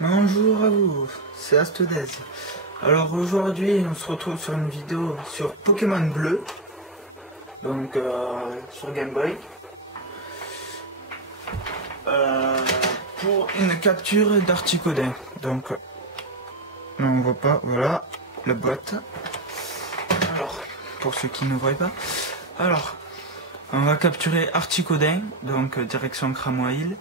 Bonjour à vous, c'est Astodez. Alors aujourd'hui on se retrouve sur une vidéo sur Pokémon Bleu, donc sur Game Boy, pour une capture d'Articodin. Donc on voit pas, voilà la boîte. Alors pour ceux qui ne voient pas, alors on va capturer Articodin, donc direction Cramoisille.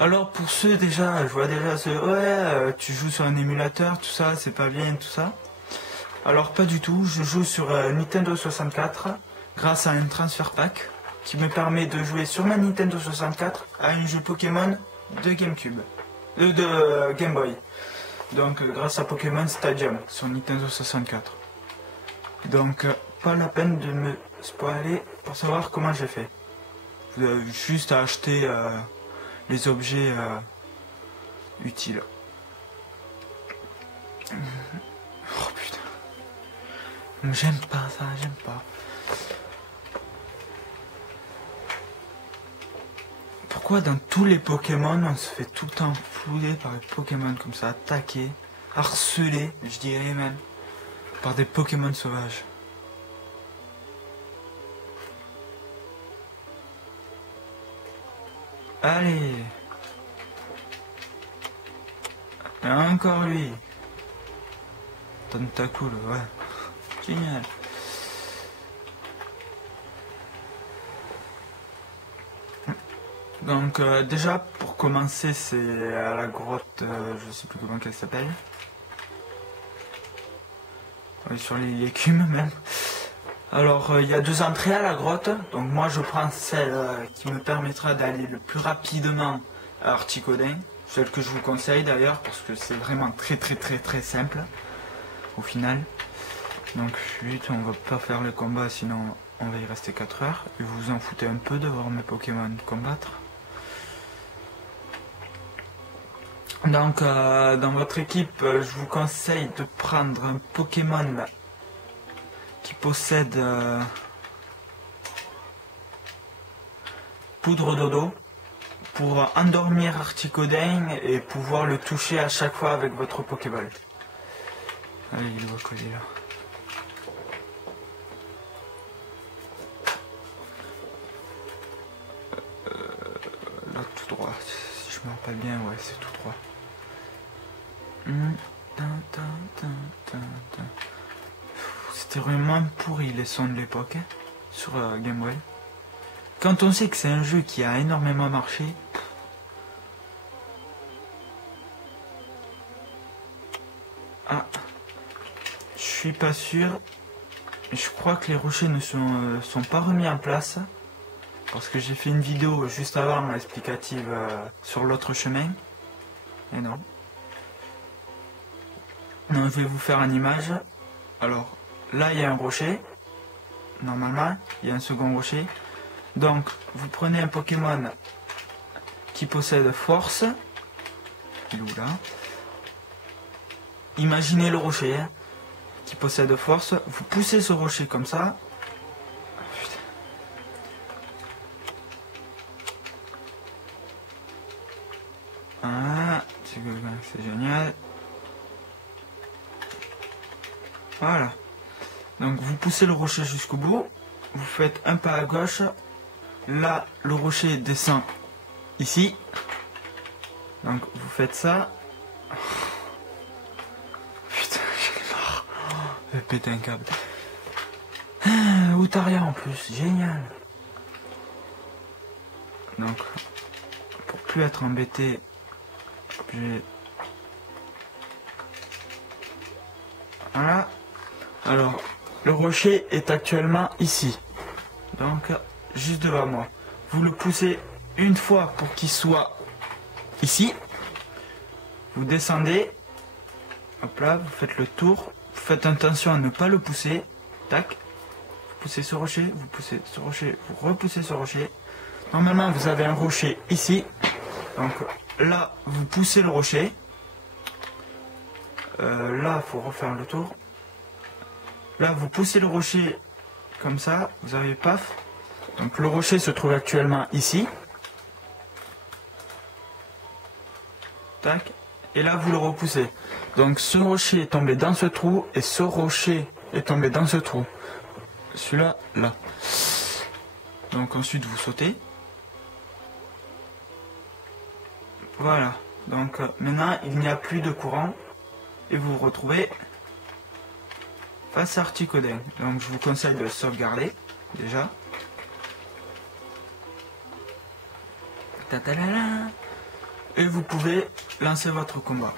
Alors pour ceux déjà, je vois déjà ceux, tu joues sur un émulateur, tout ça, c'est pas bien, tout ça. Alors pas du tout, je joue sur Nintendo 64 grâce à un transfert pack qui me permet de jouer sur ma Nintendo 64 à un jeu Pokémon de GameCube, de Game Boy. Donc grâce à Pokémon Stadium sur Nintendo 64. Donc pas la peine de me spoiler pour savoir comment j'ai fait. Vous avez juste à acheter les objets utiles. Oh putain. J'aime pas ça, j'aime pas. Pourquoi dans tous les Pokémon on se fait tout le temps flouer par les Pokémon comme ça, attaquer, harceler, je dirais même, par des Pokémon sauvages. Allez. Et encore lui. Tentacool, ouais. Génial. Donc déjà pour commencer c'est à la grotte, je sais plus comment elle s'appelle. Oui, sur les légumes même. Alors il y a deux entrées à la grotte, donc moi je prends celle qui me permettra d'aller le plus rapidement à Articodin, celle que je vous conseille d'ailleurs parce que c'est vraiment très simple au final. Donc vite, on va pas faire le combat sinon on va y rester 4 heures et vous vous en foutez un peu de voir mes Pokémon combattre. Donc dans votre équipe, je vous conseille de prendre un Pokémon qui possède Poudre Dodo pour endormir Articodin et pouvoir le toucher à chaque fois avec votre Pokéball. Allez, il va coller là. Là tout droit, si je me rappelle bien, ouais c'est tout droit. C'était vraiment pourri les sons de l'époque hein, sur Game Boy. Quand on sait que c'est un jeu qui a énormément marché. Ah, je suis pas sûr. Je crois que les rochers ne sont pas remis en place. Parce que j'ai fait une vidéo juste avant explicative sur l'autre chemin. Et non. Non, je vais vous faire une image. Alors, là il y a un rocher. Normalement, il y a un second rocher. Donc, vous prenez un Pokémon qui possède force. Il est où là? Imaginez le rocher hein, qui possède force. Vous poussez ce rocher comme ça. Ah, c'est génial. Voilà. Donc vous poussez le rocher jusqu'au bout. Vous faites un pas à gauche. Là, le rocher descend ici. Donc vous faites ça. Putain, j'ai marre. Je vais péter un câble. Outaria en plus, génial. Donc, pour plus être embêté, j'ai... Voilà. Alors, le rocher est actuellement ici. Donc, juste devant moi. Vous le poussez une fois pour qu'il soit ici. Vous descendez. Hop là, vous faites le tour. Vous faites attention à ne pas le pousser. Tac. Vous poussez ce rocher, vous poussez ce rocher, vous repoussez ce rocher. Normalement, vous avez un rocher ici. Donc là, vous poussez le rocher. Là, il faut refaire le tour. Là, vous poussez le rocher comme ça. Vous avez paf. Donc le rocher se trouve actuellement ici. tac, et là vous le repoussez. Donc ce rocher est tombé dans ce trou et ce rocher est tombé dans ce trou. Celui-là, là. Donc ensuite vous sautez. Voilà. Donc maintenant il n'y a plus de courant et vous vous retrouvez face à Articodin. Donc je vous conseille de le sauvegarder déjà. Tatalala. Et vous pouvez lancer votre combat.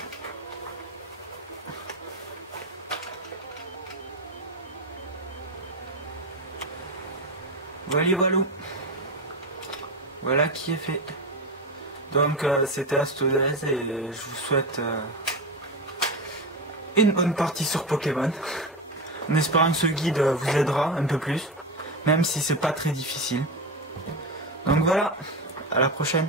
Voilà, voilà. Voilà qui est fait. Donc c'était Astodez et je vous souhaite une bonne partie sur Pokémon. En espérant que ce guide vous aidera un peu plus, même si c'est pas très difficile. Donc voilà, à la prochaine.